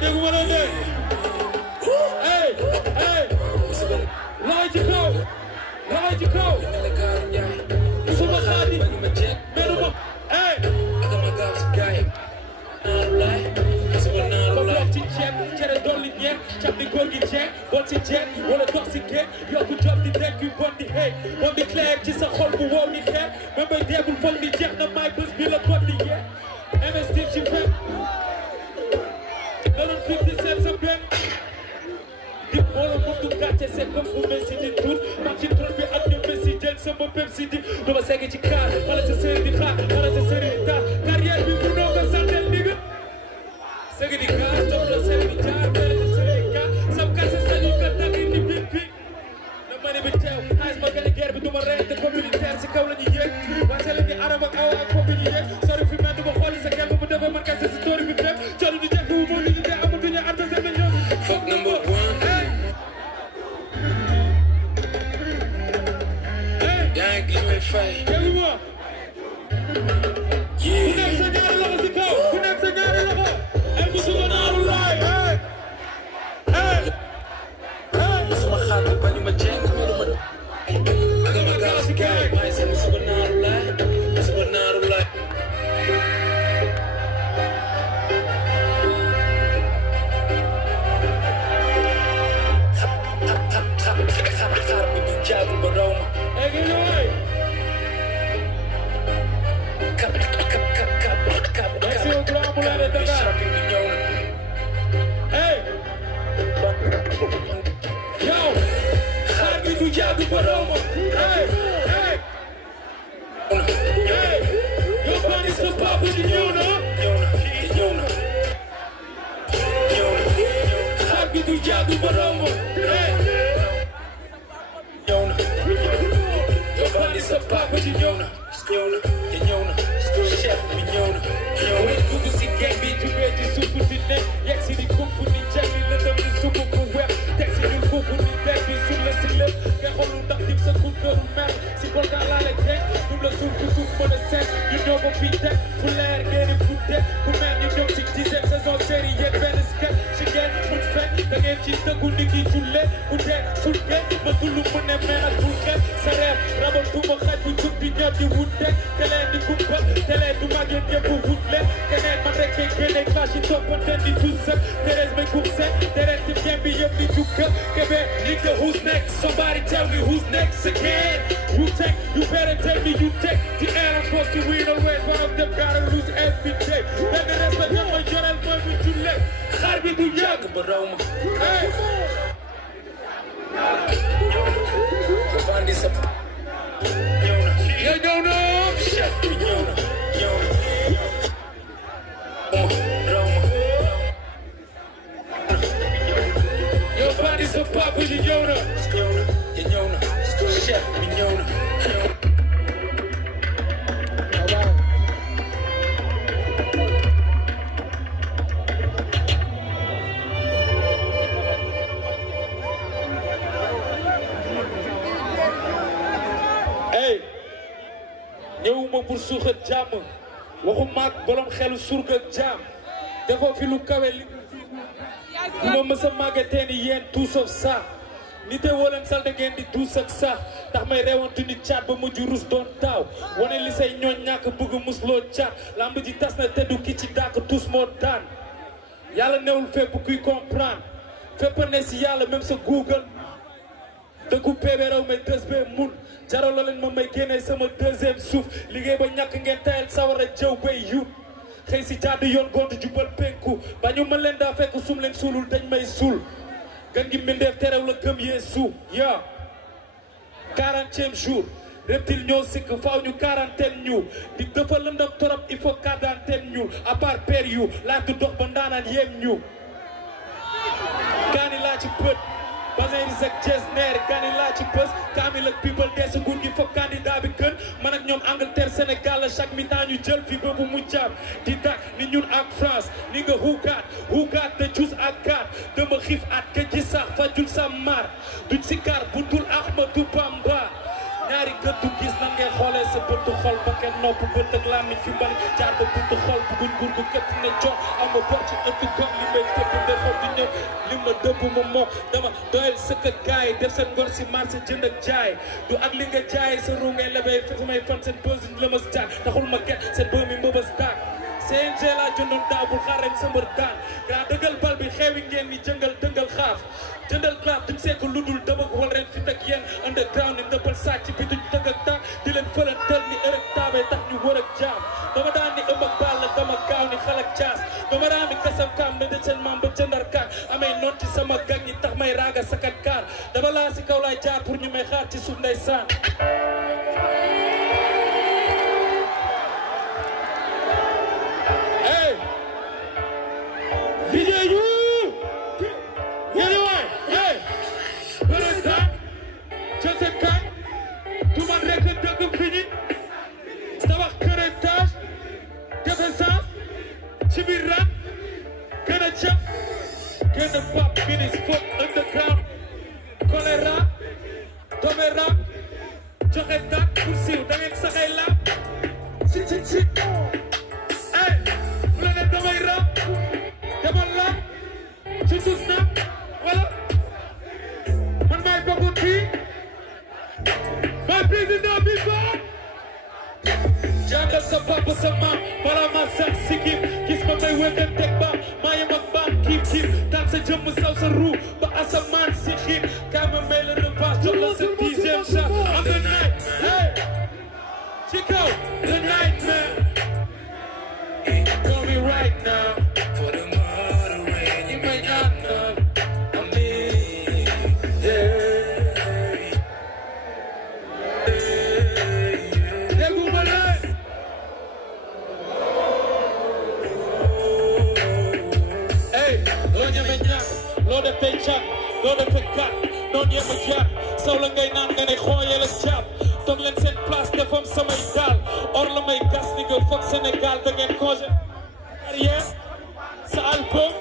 dégguma la de hey loxo ci kaw loxo ci kaw suma xaadi meru ma hey ma bloc ci ceeb cere dolli ñeeg cap di góor gi jeeg bon ci jeeg wala dox si géej yokku job di dekk yu bon di xëy bon di clair ci sa xol bu wow ni xeer même bay deebul foog ni jeex na may bés bi la bon di yeeg investir ci fem danoon 50 cents sa benn dip moo la moom du gàcce c'est comme fu Messi di tuut man ci trône bi ak ñu Messi jël sama Pepsi di duma segg ci kaar wala sa sëriñ di xaar wala sa sëriñ di taar carrière bi pour noo ko santel nigga segg di kaar jox la sëriñ di jaar bere sa sëriñ di kaar sam kase sañu ka tàgg ni bit bi na mani bi teew xaalis ma gën a guerre bi duma reyante communautaire si kaw la ñu yéeg wante la ni arab ak awa ak foofu ñu yéeg sori fi mel duma xooli sa kelb bu defee man kase si story bi dem colu di jekk wu moo ñu dee amatuñu artase na ñoom fuck number one gang li may fay déglu ma ku nekk sa ñaari loxo si kaw ku nekk sa ñaari loxo ay musuma naaru laay musuma xaar bañu ma jeng melu ma aga ma gaaw si kaay maay sa musuma naaru laay musuma naaru laay xaar bi du jaagu ba raw ma Jagu Baromo, hey, hey, hey, your body's so powerful, you know, Happy to Jagu Baromo, hey, your body's so powerful, you know, chef, mignona, Google si game, be too ready, super to net, yes, the company, Jackie, let them be super correct, taxi, you company, baby, super select. Xolu ndax dim sa kun këru mer si bolga laa lay teg dum la suuf ku suuf mën a seet ñu ñoo ko fii teg fu leer ngeen fu teg ku mel ni ñoom ci 10e saison série yéen benn sketch ci ngeen mun fekk da ngeen ci tëggu ni ki julle ku dee sul ngeen ma dulu mu ne mel ak bul ngeen sa reer rabal tuma xaj bu jub di ñëw di wut teg te leen di kumpa te leen du mag yéen ñëpp wut leen keneen man rek kay génne clash yi toppante di tout seul Thérèse may kum set Thérèse ci bien bi yëpp di jukka kebe ni que who's next somebody tell me who's next again? You take, you better tell me you take. The air I'm supposed to win always, one of them gotta lose every day. Then the rest of them are your boy with you left. Harbi du yag Baroma. Hey! Bandi sap. You don't know? Chef, Yona. Your body's so popular, Yona. Chef, mignona. Hey, ñëwuma pour suuxat jàmm waxuma ak bolom xelu surga jàmm defoo fi lu kawe li duma mës a màggatee ni yéen tout sauf ça nite woo leen sal da ngeen di duus ak sax ndax may reewantu ni caat ba mujj rus doon taaw wane li say ñooñ ñàkk bëgg musloo caat lamb ji tas na teddu ki ci dàkk tous moo daan yàlla newul fépp kuy comprendre fépp ne si yàlla même sa Google dëggu peebe raw mais dës bee mun jaroo la leen ma may génnee sama deuxième suuf liggéey ba ñàkk ngeen tayal sawar a jëw bay yut xëy si jàdd yoon gontu jubal penku ba ñu mën leen daa fekk sum leen suulul dañ may suul gën gi mbindeef terew la gëm Yeesu ya 40e jour reptile ñoo sikk faaw ñu quarantaine ñu di dafa lëndam torop il faut quarantaine ñu à part père yu laaj du dox ba ndaanaan yéem ñu kaani laa ci bët basin di sek Thiès neer kaani laa ci bës kaamil ak people dee sa gur gi foog candidat bi gën man ak ñoom Angleterre Sénégal la chaque mi-temps ñu jël fi boobu mu jàpp di dak ni ñun ak France ni nga who got the juice ak kaat dama xiif at ka ji sax fajul sa mar duñ si kar bu dul Ahmadou Bamba ñaari gëddu gis na ngay xoolee sa bët buntu xol ba kenn nopp bët ak làmmiñ fi mbali jaar ba buntu xol bu guñ gur gu képp ne jox am nga bor ci ëttu kon li may tëbb nde xool di ñëw li ma dëbb ma moo dama doyal sëkk ak gaay yi def seen ngor si marché jënd ak jaay du ak li nga jaay sa ru ngay lebee fi samay fan seen bës la ma jaay taxul ma get seen bë mi mbëbës daak CNG laa jëndoon daaw bul xaar rek sa mbër daan gaa dëggal bal bi xeewi ngeen ni jëngal dëngal xaaf jëndal clap duñ seeko lu dul dama wal ren fit ak yéen underground ni ndëppal sàcc bi duñ tëgg ak tax di leen fëlantal ni ërëg taabee tax ñu wër ak jaam dama daan ni ëmb ak baal la dama gaaw ni xal ak jaas dama daan ni kasam kaam na dëcën maam ba jëndar kaar amee noon ci sama gang ñi tax may raaga sakat kaar dama laa si kaw laay jaar pour ñu may xaar ci suuf nday saan Gonna pop in his foot underground. Choléra, Tomera, joxe dat pour siiw da ngeen saxay la. Si. Hey, bu la ne damay rap, demal la, ci suuf na, wala. Man maay bokk fii, maay président bi fa. Jàngal sa papa sa maam, bala ma sax sikkim, gis ma may wëkkanteeg ba, maa yem ak baam kiim. Sa jëmm saw sa ruu ba asamaan si xiir kaa ma may la revanche jox la sa 10e chance am the night hey ci kaw the nightmare call me right now for the morning rain you may not know I'm dégguma leen hey loo ñeme ñàkk loo defee càkk loo defee gàtt noonu yema jaar saw la ngay naan nga ne xooyee la jàpp toog leen seen place defam samay daal or la may gas ni nga foog Sénégal da ngeen congé arrière sa album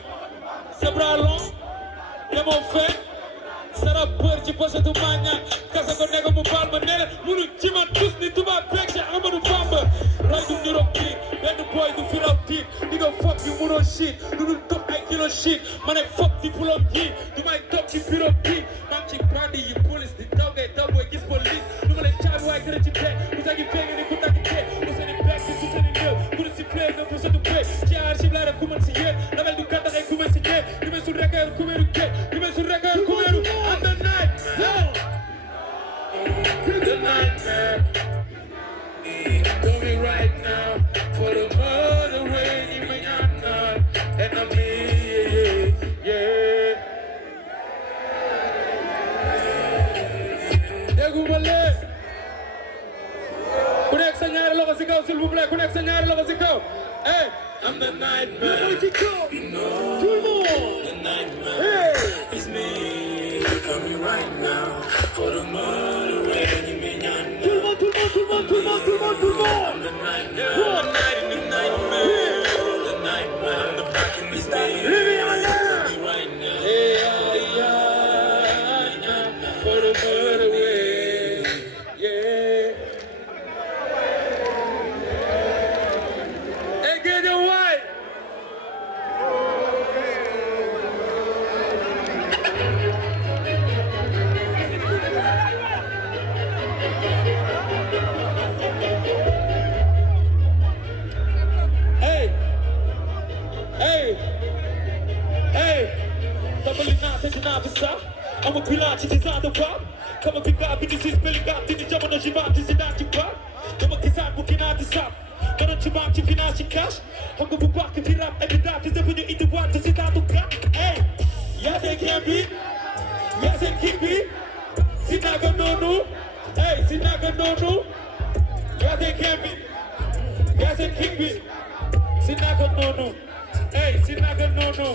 sa bras long demoo fee sa rappeur ci pochetu mañaan kasa ko nekk mu baal ma nee na munu ci man tus ni tubaab beeg ci Amadou Bamba ray du niroog kii benn boy du firaw tiit di nga foog bi munoo shit lu dul topp ay kilo shit ma ne foog di pulom yi du may topp ci bureau bi maa ngi ci bandi yi police di daw ngay daw booy gis police du ma leen caabi waaye kër ci beeg ku tagi feeg ni ku tagi tee ku seeni beeg bi su seeni néew ku du si feeg nga pour setu beeg ci archive laa rek ku mën si yéen label du gàttaxee ku mën si ñee ku mën su rekeer ku meeru kee ku mën su rekeer ku meeru and the night the nightmare tell me right now for the mother rain you may not know and I'm here yeah dégguma leen ku nekk sa ñaari loxo si kaw s'il vous plaît ku nekk sa ñaari loxo si kaw hey I'm the nightmare you know tout le monde the nightmare hey it's me tell me right now for the mother rain you may not know tout le monde I'm the nightmare one night in the nightmare the nightmare I'm the back in this day tell me right now for the mother rain yeah hey Guediawaye I'm a pilaar ci design de pop kama fi gaa bi di sis beli gaa di jamono ji vaam di si daan ci pop dama gisaat bu ginaa di sap dara ci maam ci finance ci cash xam nga bu baax ki fi rap et daaf di defu ñu indi waat ci taatu gat hey yaa seen kii bi yaa seen kii bi si naka noonu hey si naka noonu yaa seen kii bi yaa seen kii bi si naka noonu hey si naka noonu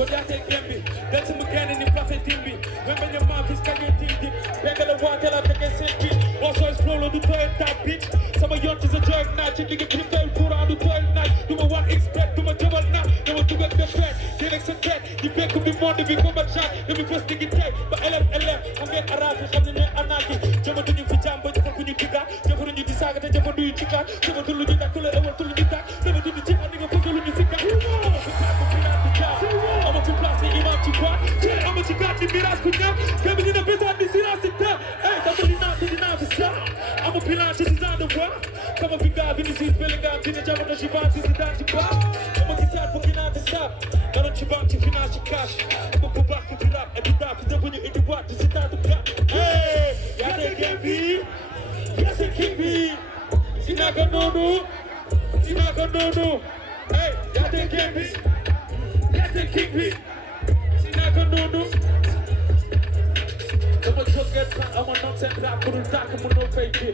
ko jaate gembi del sama gane ni place timbi wembe nya ma fis kañu timbi bega la waate la tege sembi also explore du toy tap bitch sama yoon ci sa joy na ci ligue tim toy courant du toy na du ma wax expert du ma jëbal na dama dugg ak defet di rek sa tête di bekk bi monde bi ko ba chat de bi fess digi tay ba LF xam ngeen arabe xam ne ñooy anaki jëma duñu fi jàmm ba defal ku ñu digga jëfaru ñu di saaga te dafa nuyu ci kaat dafa tullu ñu tàkk la ewal tullu ñu tàkk dafa tudd ci ànd nga fësalu ñu si kaat ama fi place ni imam ci quoi cere ama ci kaat ni mirage ku ñëw kami dina besoin di silence si terre dafa dinaa fi sa ama bilan ci 10 ans de voix kama fi gaa bi ni siis Bellingham dina jamono ci ban si daan ci baax ama gisaat fu ginaa di saab danoon ci banque ci finance ci cash ama bu baax ki fi rap et puis daal fi dafa ñu indi waat ci stade de gat yaa de game bi yaa de king bi si naka noonu yaa de game bi yaa de king bi si naka noonu dama jógee fan ama noon seen rap bu dul tàkk mënoo fay bi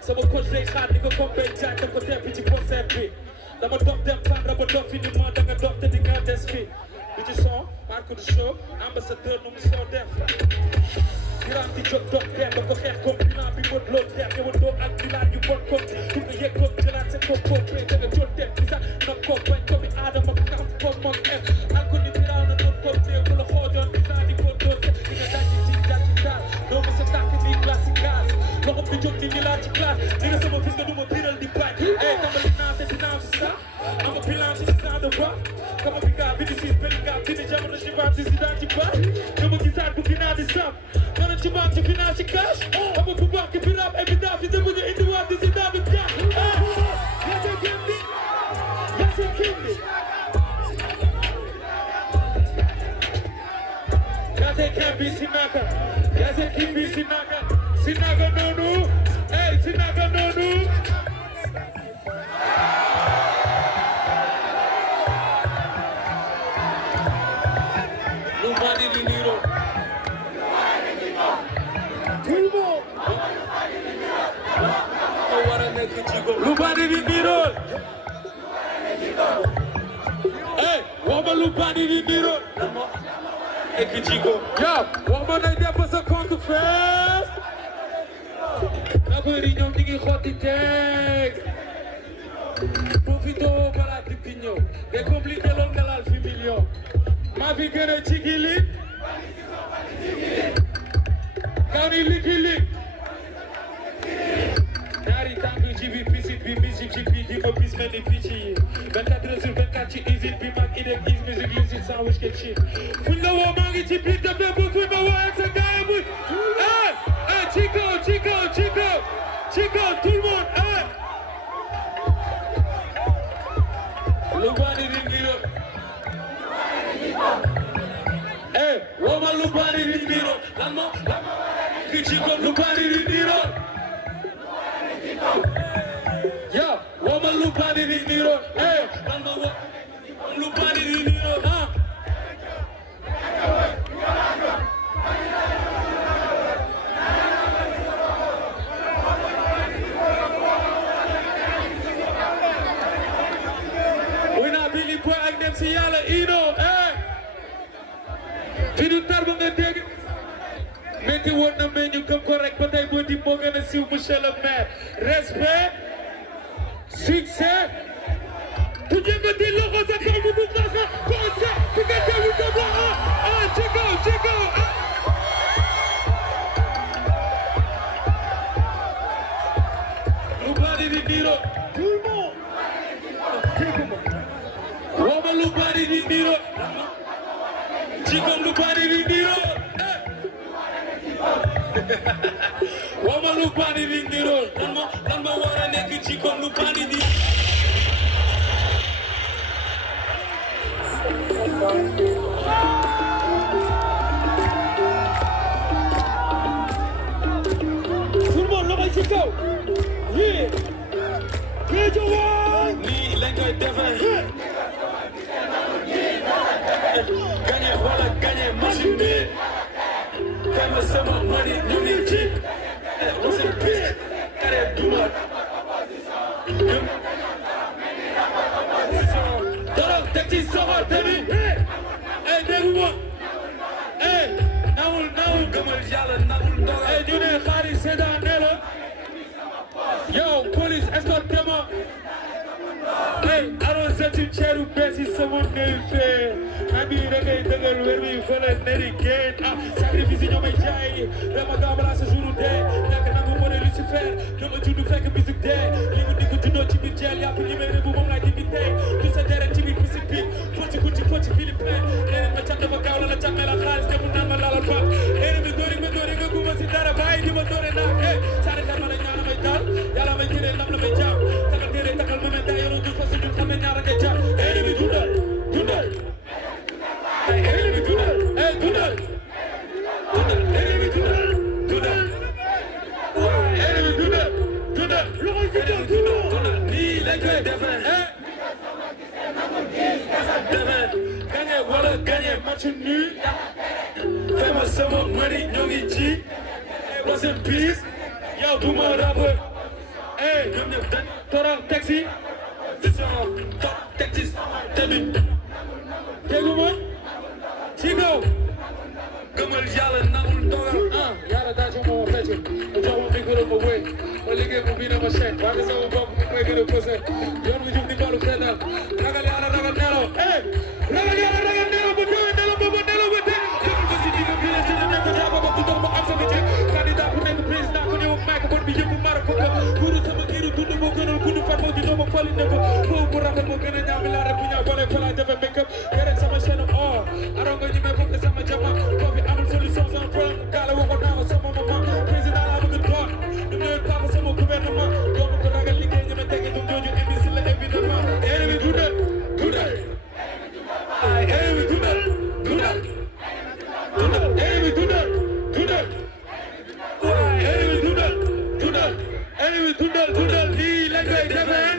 sama coach day xaar ni ko compé jaay da ko teppi ci concert bi dama dox dem fan raba dox fi ni moo da nga dox te di nga des fi bi ci son marque du show ambassadeur nu mu soo def Iran di jóg dox dem da ko xeex comme bilan bi mot loo teer nga doo ak bilan yu bon comme pour nga yëg ko jëlaat sa ko pay da nga jot dem bi sax na ko bañ ko bi aadama kam ko moom em al ko ni biraw na doon ko néew bu la xoojoon bi sax di ko doon di nga daj ci taal doo ma sa tàkk ni glace gaz loxo bi jóg ni ñi laa ci classe di nga sama fils nga du ma biral di bañ tamali naa te dinaa si sax ama bilan ci 6 ans de voix kama bi gaa bi di siis Bellingham dina jamono ci ban si daan ci baax dama gisaat bu ginaa di sam dana ci ban ci finance ci cash ama bu baax ki fi rap évident fi dama ñu indi waat di si daan di cash yaa se kindi yaa se kindi yaa se kindi si naka yaa se kindi si naka noonu si naka noonu lu bandi di niro lu bandi di niro wama lu bandi di niro ek jigo yo wama nay def sa compte fees na bëri ñoom ñi ngi xotti teg profito balaa dip di ñëw de compliqué lool nga laal fi million maa fi gën a cigili kaw ni ligili ñaari tànk ji bi pisit bi musique bi di ma bis mel ni picc yi 24 heures sur 24 ci usine bi mag idée is musique lucide sans wish ke ci fuñ la woo maa ngi ci biir defee bu fuñ ma woo ak sa gaay bu Chico tout le monde lu bandi di niro woma lu bandi di niro lan mo ki Chico lu bandi di niro yo woma lu bandi di niro lan mo lu bandi di niro si yàlla ino fi du tar ba nga dégg métti woon na mais ñu gëm ko rek ba tey boo di moo gën a siiw monsieur le maire respect succès bu jëngati loxo sa kaw mu bugg sa concert bu nga teewu dama ci kaw lu bari di niro tout le monde wama lu bari di niro Chico lu bari di niro wama lu bari di niro lan ma war a nekk Chico lu bari di tout le monde loxo ci kaw Guediawaye nii lañ koy defee gagné wala gagné machine bi kay ma sama mani ñu ngi ci on se pisse carré duma dara teg ci soxor tamit déguma nawul gëmal yàlla nawul dogal ñu ne xaari seetaan ne la yow police escorte ma alors c'est une ceeru bees yi sama ngay fee ami da ngay dëggal wér wi fële neri géej sacrifice yi ñoo may jaay dama gaaw balaa sa jour dee nekk nangu moo ne lu si fer dama juddu fekk musique dee li mu diggu juddoo ci biir jeel yàpp ñi may rëbb moom laay di tey du sa deret ci biir piscine bi foo ci gucci foo ci philippin leneen ma cat dafa gaaw la cat mel ak xaalis defu naan ma laalal baax leneen mi dóori nga guma si dara bàyyi di ma dóore naa saari xel ma la ñaana may daal yàlla may jëlee ndam la may jaam takal téere takal ma mel daa yoroo du fas ñun xam ne ñaara ngay jaam leneen mi dundal dundal leneen mi dundal dundal dundal leneen mi dundal dundal leneen mi dundal dundal dundal nii lañ koy defee gagné wala gagné match nul fais ma sama mari ñoo ngi ci was in peace yow du ma rappeur ñoom ñëpp dañ toral taxi vision top taxi tamit teguma ci kaw gëmal yàlla nangul dogal yàlla daa ci moo fecc mu jox ma micro ma wéy ma liggéey mu bii na ma chaîne waaye sama bopp mu koy gën a posé yoon bi jub di balu feetal ragal yàlla ragal nelaw ragal yàlla ragal nelaw ba ñëwee nelaw ba ba nelaw ba tey jëmal ko si digg bi la si nekk daa ko du dox ba am sama ci candidat bu nekk président ku ñëw may ko bon bi yëpp mara ko guru sama giiru dund moo gënal gudd fan moo juddoo ma fali ne ko foofu bu rafet moo gën a ñaaw mi laa rek bu ñaaw boo nekk fa laa defee make up yore sama chaîne or aronga ñi may foog sama jama koofi amul solution sama problème gaale waxoon naa ko sama maman président laa bëgg doon du ñëwee papa sama gouvernement doomu ko ragal liggéey ñi ma tege du jooju imbécile la évidemment ennemi dundal dundal ennemi dundal dundal dundal ennemi dundal dundal ennemi dundal dundal ennemi dundal dundal lii lañ koy defee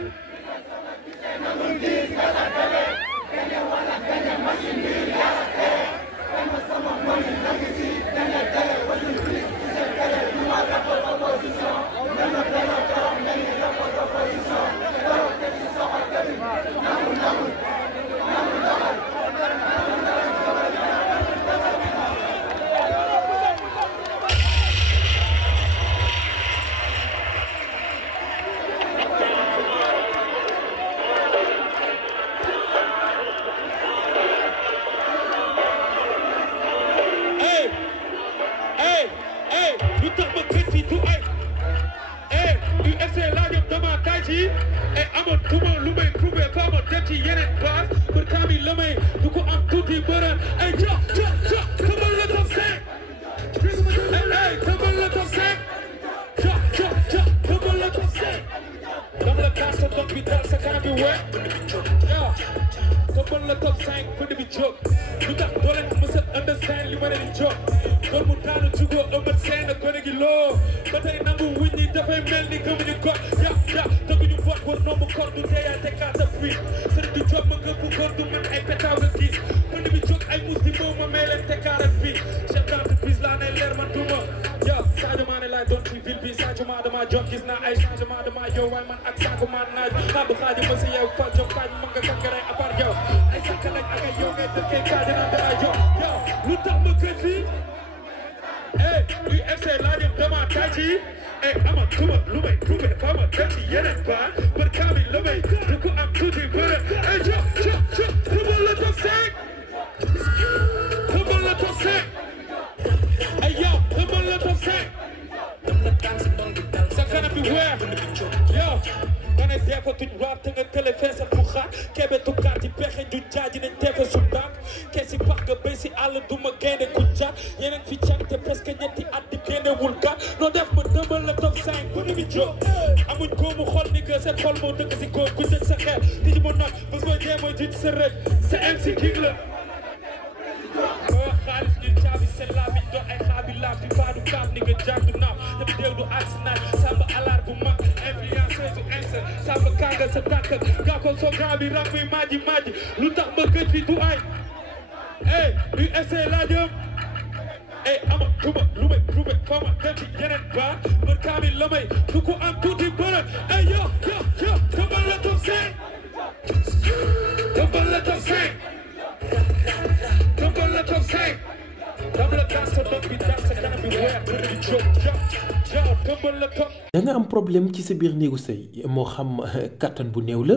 da nga am problème ci sa biir néegu sëy moo xam kattan bu néew la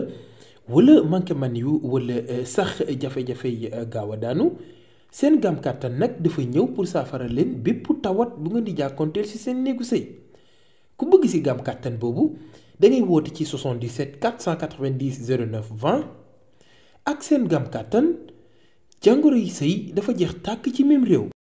wala manqué man yu wala sax jafe-jafe yi gaaw a daanu seen gaam kattan nag dafa ñëw pour saafara leen bépp tawat bu ngeen di jàkkoonteel ci seen néegu sëy ku bëgg ci gaam kàttan boobu da ngay woote ci 77 490 09 20 ak seen gaam kàttan jàngoro yi sëy dafa jeex tàkk ci même réew.